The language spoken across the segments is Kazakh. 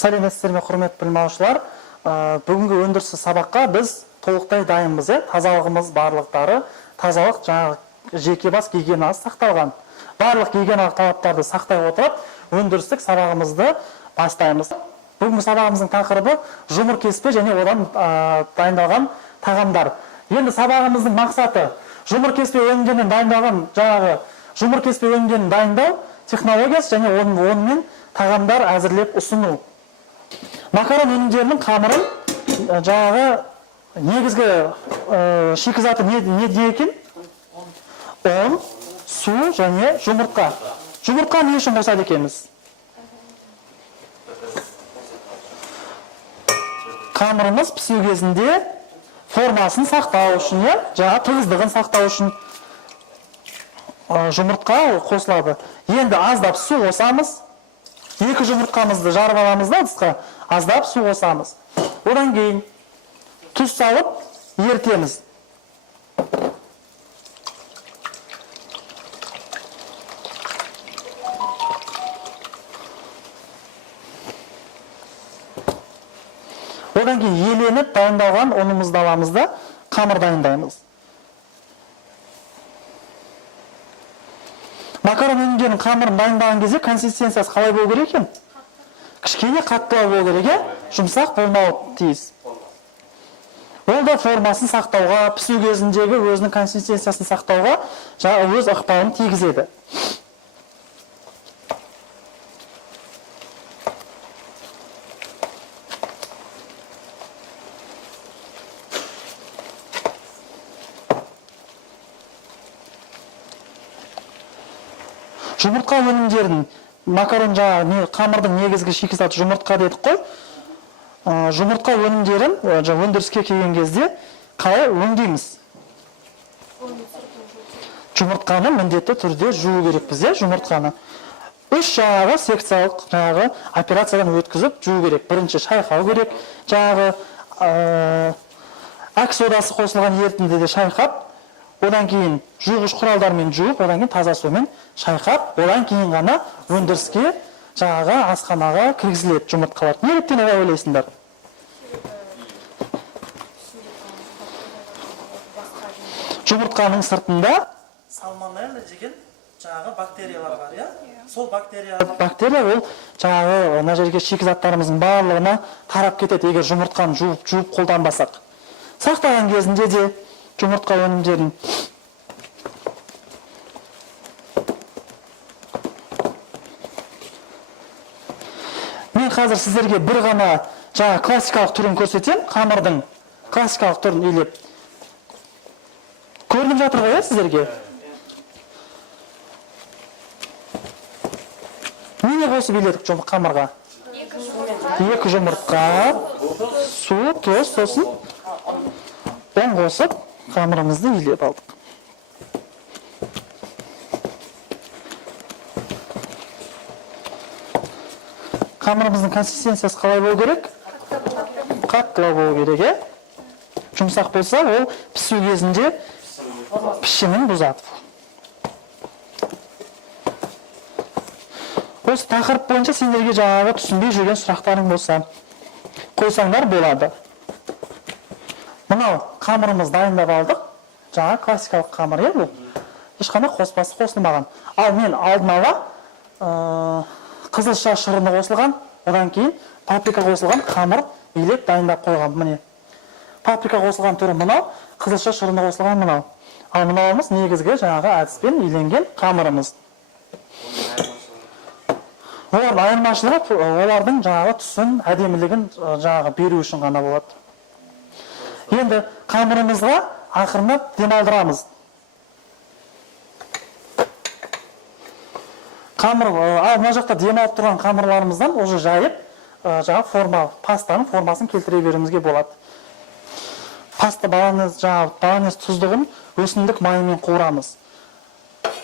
Сәлеметсіздер ме, құрметті білім алушылар. Бүгінгі өндірісі сабаққа біз толықтай дайынбыз. Тазалығымыз барлықтары, тазалық жаңағы жеке бас гигиенасы сақталған. Барлық гигиеналық талаптарды сақтай отырып, өндірістік сабағымызды бастаймыз. Бүгінгі сабағымыздың тақырыбы жұмыр кеспе және одан дайындалған тағамдар. Енді сабағымыздың мақсаты жұмыр кеспе өнімдерінен дайындалған жұмыр кеспе өнімдерін дайындау технологиясы және онымен тағамдар әзірлеп ұсыну. Макарон өнімдерінің қамырын негізгі шикізаты не екен? ұн, су және жұмыртқа. Жұмыртқа не үшін қосады екенбіз? Қамырымыз пісу кезінде формасын сақтау үшін, тығыздығын сақтау үшін жұмыртқа қосылады. Енді аздап су қосамыз. 2 жұмыртқамызды жарып аламыз да ыдысқа, аздап су қосамыз. Одан кейін тұз салып ерітеміз. Одан кейін еленіп дайындалған ұнымызды аламыз да қамыр дайындаймыз. Макарон өнімдерінің қамырын дайындаған кезде консистенциясы қалай болу керек екен? Кішкене қаттылау болу керек, жұмсақ болмауы тиіс. Ол да формасын сақтауға, пісу кезіндегі өзінің консистенциясын сақтауға өз ықпалын тигізеді. Жұмыртқа өнімдерін, макарон қамырдың негізгі шикізаты жұмыртқа дедік қой. Жұмыртқа өнімдерін өндіріске келген кезде қалай өңдейміз? Жұмыртқаны міндетті түрде жуу керекпіз, жұмыртқаны. 3 секциялық операциядан өткізіп жуу керек. Бірінші шайқау керек, ак содасы қосылған ерітіндіде шайқап, одан кейін жуғыш құралдармен жуып, одан кейін таза сумен шайқап, одан кейін ғана өндіріске асханаға кіргізіледі жұмыртқалар. Неліктен олай ойлайсыңдар? Жұмыртқаның сыртында сальмонелла деген бактериялар бар, сол бактерия ол мына жерге шикізаттарымыздың барлығына тарап кетеді, егер жұмыртқаны жуып қолданбасақ. Сақтаған кезінде де жұмыртқа өнімдерін мен қазір сіздерге бір ғана классикалық түрін көрсетем, қамырдың классикалық түрін үйлеп көрініп жатыр ғой, сіздерге? Неге қосып үйледік қамырға? 2 жұмыртқа, су, тұз, сосын ұн қосып қамырымызды үйлеп алдық. Қамырымыздың консистенциясы қалай болу керек? Қаттылау болу керек. Жұмсақ болса, ол пісу кезінде пішімін бұзады. Осы тақырып бойынша сендерге түсінбей жүрген сұрақтарың болса, қойсаңдар болады. Мынау қамырымыз дайындап алдық. Классикалық қамыр бұл. Ешқандай қоспасы қосылмаған. Ал мен алдын ала қызылша шырыны қосылған, одан кейін паприка қосылған қамыр илеп дайындап қойған. Міне. Паприка қосылған түрі мынау, қызылша шырыны қосылған мынау. Ал мынауымыз негізгі әдіспен иленген қамырымыз. Олардың айырмашылығы олардың түсін, әдемілігін беру үшін ғана болады. Енді қамырымызға ақырынап демалдырамыз. Мына жақта демалып тұрған қамырларымыздан уже жайып, пастаның формасын келтіре беруімізге болады. Паста баланез тұздығын өсімдік майымен қуырамыз.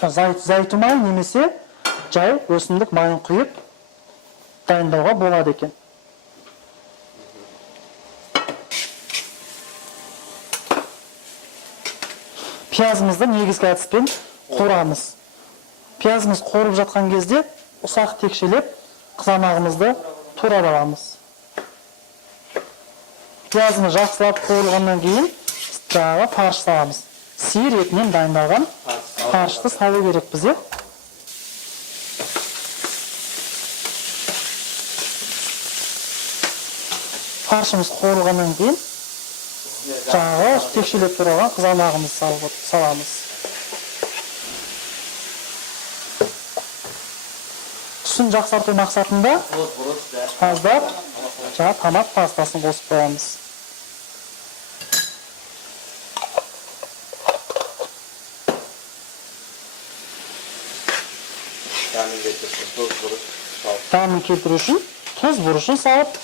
Зайту май немесе жай өсімдік майын құйып дайындауға болады екен. Пиязымызды негізгі әдіспен қуырамыз. Пиязымыз қуырып жатқан кезде ұсақ текшелеп қызанағымызды турап аламыз. Пиязымыз жақсылап қуырылғаннан кейін жаңағы фарш саламыз. Сиыр етінен дайындалған фаршты салу керек бізде. Фаршымыз қуырылғаннан кейін жаңағы текшелеп тұрған қызанағымызды саламыз. Түсін жақсарту мақсатында аздап жаңа томат пастасын қосып қоямыз. Дәмін келтіру үшін тұз бұрышын салып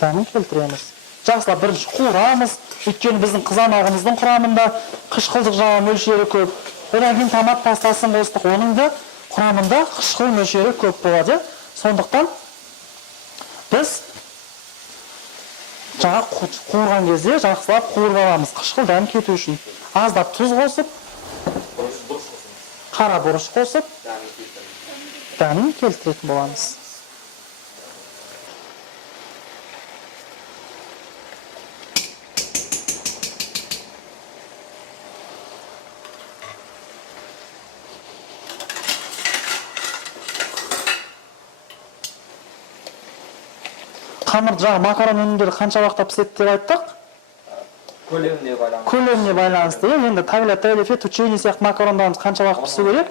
дәмін келтіреміз. Жақсылап бірінші қуырамыз, өйткені біздің қызанағымыздың құрамында қышқылдық жағы мөлшері көп. Одан кейін томат пастасын қостық, оның да құрамында қышқыл мөлшері көп болады. Сондықтан біз жаңа қуырған кезде жақсылап қуырып аламыз, қышқыл дәм кету үшін. Аздап тұз қосып, қара бұрыш қосып, дәмін келтіретін боламыз. Қамыр жаңа макарон өнімдері қанша уақытта піседі деп айттық? Көлеміне байланысты. Енді таgliatelle, фетучини сияқты макарондарымыз қанша уақыт пісу керек?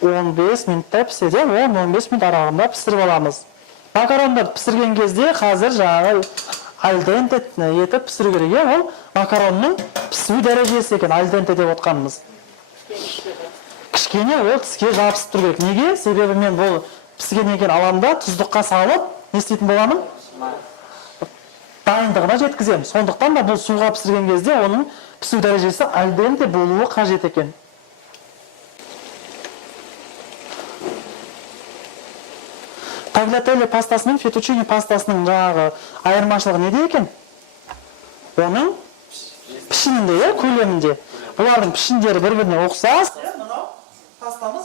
15 минутта піседі, 10-15 минут аралығында пісіріп аламыз. Макарондарды пісірген кезде қазір жаңағы al dente етіп пісіру керек. Ол макаронның пісу дәрежесі екен, al dente деп отқанымыз. Кішкене ол тіске жабысып тұру керек. Неге? Себебі мен бұл піскен екен аламда тұздыққа салып, не істейтін боламын? Дайындығына жеткіземін. Сондықтан да бұл суға пісірген кезде оның пісу дәрежесі al dente болуы қажет екен. Tagliatelle пастасының фетучини пастасының жаңағы айырмашылығы неде екен? Оның пішінінде, көлемінде. Бұлардың пішіндері бір-біріне ұқсас. Мынау пастамыз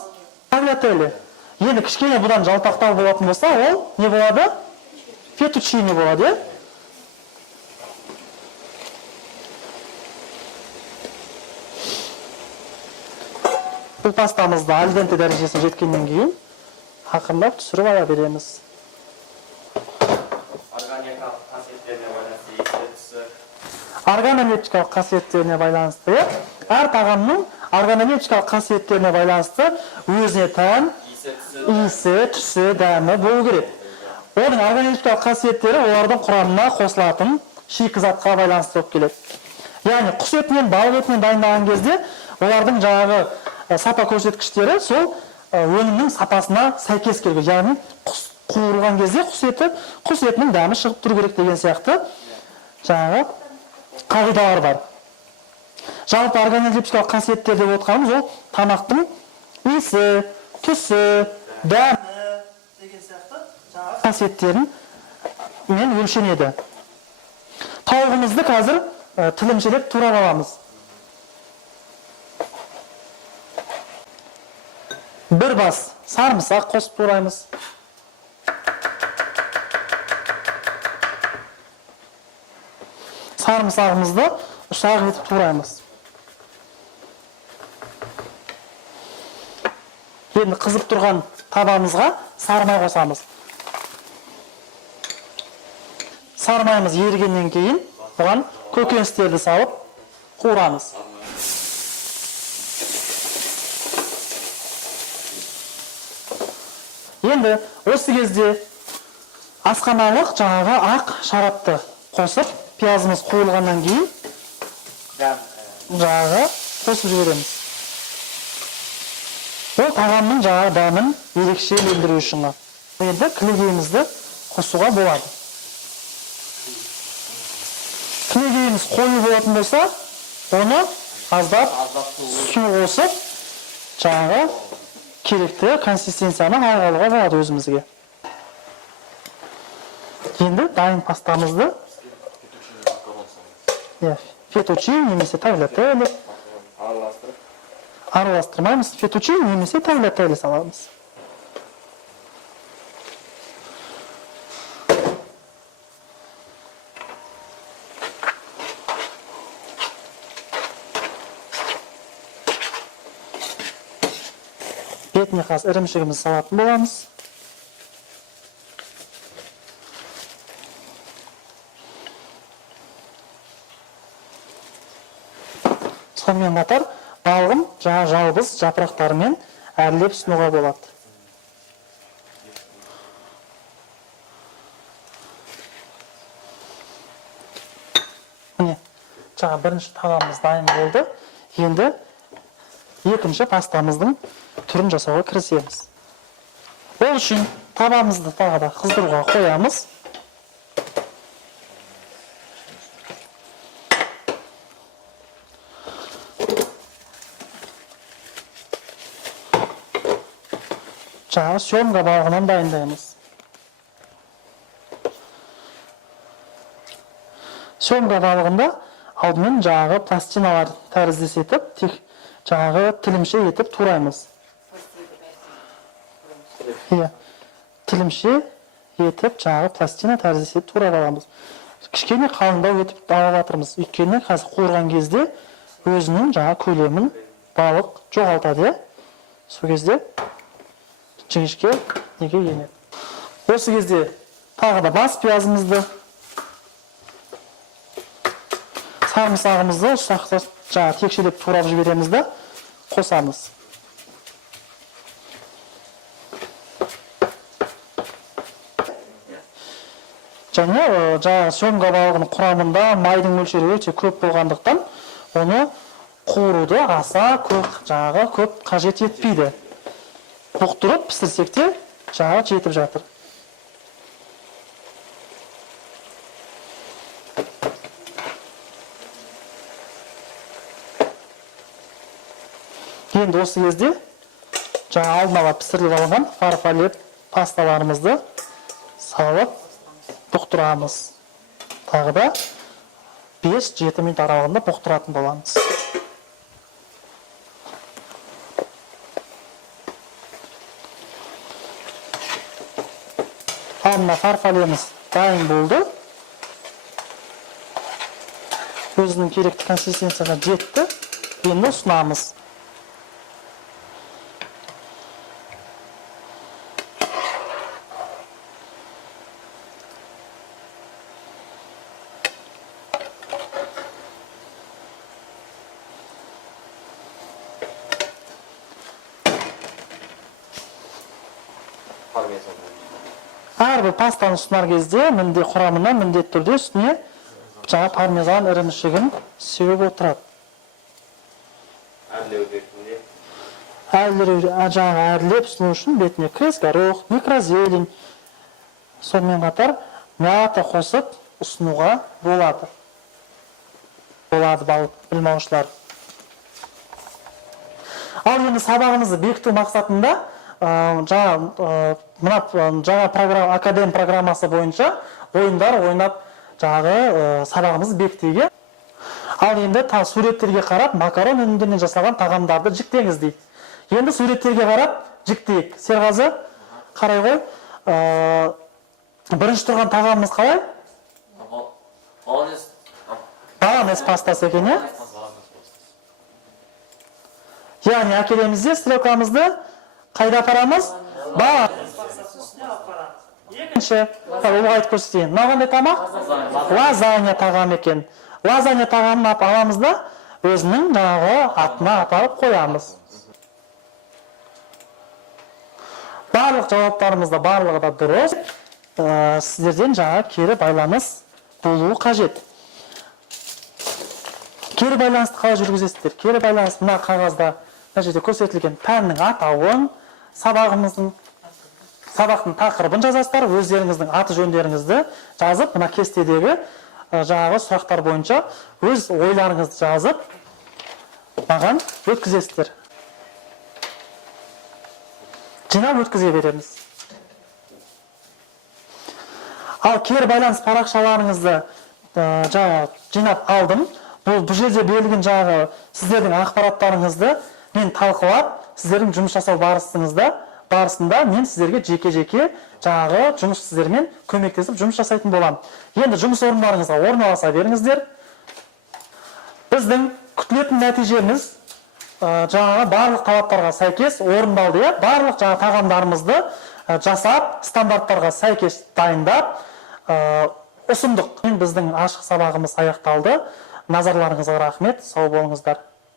tagliatelle. Енді кішкене бұдан жалтақтау болатын болса, ол не болады? Фетучини болады. Бұл пастамызды al dente дәрежесіне жеткеннен кейін ақырындап түсіріп ала береміз. Органолептикалық қасиеттеріне байланысты, әр тағамның органолептикалық қасиеттеріне байланысты өзіне тән иісі, түсі, дәмі болу керек. Оның органолептикалық қасиеттері олардың құрамына қосылатын шикізатқа байланысты болып келеді. Яғни құс етінен, балық етінен дайындаған кезде олардың жаңағы сапа көрсеткіштері сол өнімнің сапасына сәйкес келген. Яғни қуырылған кезде құс етінің дәмі шығып тұру керек деген сияқты жаңағы қағидалар бар. Жалпы органолептикалық қасиеттер деп отқанымыз ол тамақтың иісі, түсі, дәмі деген сияқты жаңағы қасиеттерін мен өлшенеді. Тауығымызды қазір тілімшелеп турап аламыз. Бір бас сарымсақ қосып тураймыз. Сарымсағымызды ұсақ етіп тураймыз. Енді қызып тұрған табамызға сарымай қосамыз. Сарымайымыз ерігеннен кейін бұған көкөністерді салып қуырамыз. Енді осы кезде асқаналық жаңағы ақ шарапты қосып, пиязымыз қуырылғаннан кейін жаңағы қосып жібереміз. Ол тағамның жаңағы дәмін ерекше лендіру үшін. Енді кілегейімізді қосуға болады. Кілегейіміз қою болатын болса, оны аздап су қосып, жаңағы керекті консистенцияны алуға болады өзімізге. Енді дайын пастамызды фетучини немесе tagliatelle араластырмаймыз. Фетучини немесе tagliatelle саламыз. бетіне қазір ірімшігімізді салатын боламыз. Сонымен қатар балғын жалбыз жапырақтарымен әрлеп ұсынуға болады. Міне, бірінші тағамыз дайын болды. Енді екінші пастамыздың түрін жасауға кірісеміз. Ол үшін табамызды тағы да қыздыруға қоямыз. Семга балығынан дайындаймыз. Семга балығында алдымен пластиналар тәріздес етіп, тек тілімше етіп тураймыз. Тілімше етіп, пластина тәріздес етіп турап аламыз. Кішкене қалыңдау етіп алып жатырмыз. Өйткені қазір қуырған кезде өзінің көлемін балық жоғалтады. Сол кезде жіңішке неге енеді. Осы кезде тағы да бас пиязымызды, сарымсағымызды ұсақты текшелеп турап жібереміз да қосамыз. Және семга балығының құрамында майдың мөлшері өте көп болғандықтан, оны қуыруды аса көп қажет етпейді. Бұқтырып пісірсек те жетіп жатыр. Енді осы кезде алдын ала пісіріліп алынған фарфалет пасталарымызды салып бұқтырамыз. Тағы да 5-7 минут аралығында бұқтыратын боламыз. Мына фарфалеміз дайын болды. Өзінің керекті консистенцияға жетті. Енді ұсынамыз. Әрбір пастаны ұсынар кезде құрамына міндетті түрде үстіне пармезан ірімшігін сеуіп отырады. Әрлеп ұсыну үшін бетіне крес горох, микрозелень, сонымен қатар мята қосып ұсынуға болады. Балық білмаушылар. Ал енді сабағымызды бекіту мақсатында академ программасы бойынша ойындар ойнап сабағымызды бекітуге. Ал енді суреттерге қарап макарон өнімдерінен жасалған тағамдарды жіктеңіз дейді. Енді суреттерге қарап жіктейік. Серғазы, қарай ғой. Бірінші тұрған тағамымыз қалай? Баланес пастасы екен, е? Яғни әкелемізде стрелкамызды қайда апарамыз? Екінші, ұлғайтып көрсетейін. Мынау тамақ? Лазанья тағам екен. Лазанья тағамын аламыз да өзінің атына апарып қоямыз. Барлық жауаптарымызда барлығы да дұрыс. Сіздерден кері байланыс болуы қажет. Кері байланысты қалай жүргізесіздер? Кері байланыс мына қағазда жерде көрсетілген пәннің атауын, сабақтың тақырыбын жазасыздар, өздеріңіздің аты жөндеріңізді жазып, мына кестедегі сұрақтар бойынша өз ойларыңызды жазып, маған өткізесіздер. Жинап өткізе береміз. Ал кері байланыс парақшаларыңызды жинап алдым. Бұл жерде берілген сіздердің ақпараттарыңызды мен талқылап, сіздердің жұмыс жасау барысында мен сіздерге жеке-жеке жұмыс сіздермен көмектесіп жұмыс жасайтын болам. Енді жұмыс орындарыңызға орналаса беріңіздер. Біздің күтілетін нәтижеміз жаңағы барлық талаптарға сәйкес орындалды. Барлық жаңа тағамдарымызды жасап, стандарттарға сәйкес дайындап ұсындық. Біздің ашық сабағымыз аяқталды. Назарларыңызға рахмет. Сау болыңыздар.